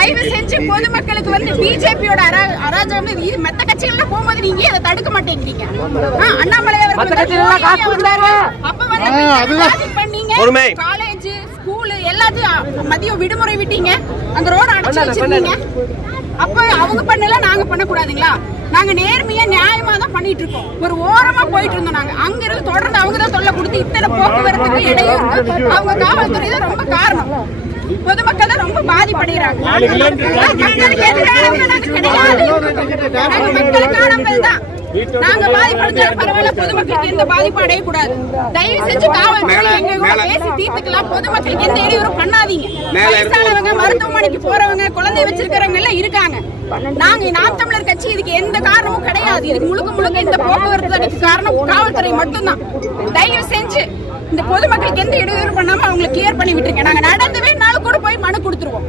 தயவு செஞ்சு பொதுமக்களுக்கு வந்து பிஜேபியோட அராஜகம் மத்த கட்சிகள்லாம் போகும்போது நீங்க அதை தடுக்க மாட்டேங்கிறீங்க. அண்ணாமலை அப்ப வந்து பண்ணீங்க, காலேஜ் ஸ்கூல் எல்லாத்தையும் மதியம் விடுமுறை விட்டீங்க, அந்த ரோடு அடைச்சு வச்சிருக்கீங்க. அப்ப அவங்க பண்ணல, நாங்க பண்ணக்கூடாதுங்களா? நாங்க நேர்மையா நியாயமா தான் பண்ணிட்டு இருக்கோம். ஒரு ஓரமா போயிட்டு இருந்தோம். நாங்க அங்க இருந்து தொடர்ந்து அவங்க தான் தொல்லை கொடுத்து இத்தனை போக்குவரத்துக்கு இடையூறு அவங்க காவல்துறை தான் ரொம்ப காரணம். பொதுமக்கள் தான் ரொம்ப பாதிப்படைகிறாங்க. மக்களுக்கானவர்கள் தான் நாங்க பாதிப்படுத்தாலும் பரவாயில்ல, பொதுமக்களுக்கு எந்த பாதிப்பு அடையக்கூடாது. தயவு செஞ்சு காவல்துறை எங்க பேசி தீர்த்துக்கலாம். பொதுமக்களுக்கு எந்த இடையூறும் பண்ணாதீங்க. வயசானவங்க, மருத்துவமனைக்கு போறவங்க, குழந்தை வச்சிருக்கிறவங்க எல்லாம் இருக்காங்க. நாங்க நாம் தமிழர் கட்சி இதுக்கு எந்த காரணமும் கிடையாது. இதுக்கு முழுக்க முழுக்க இந்த போக்குவரத்து காரணம் காவல்துறை மட்டும்தான். தயவு செஞ்சு இந்த பொதுமக்களுக்கு எந்த இடையூறு பண்ணாம அவங்களை கிளியர் பண்ணி விட்டுருங்க. நாங்க நடந்தவே நாள் கூட போய் மனு கொடுத்துருவோம்.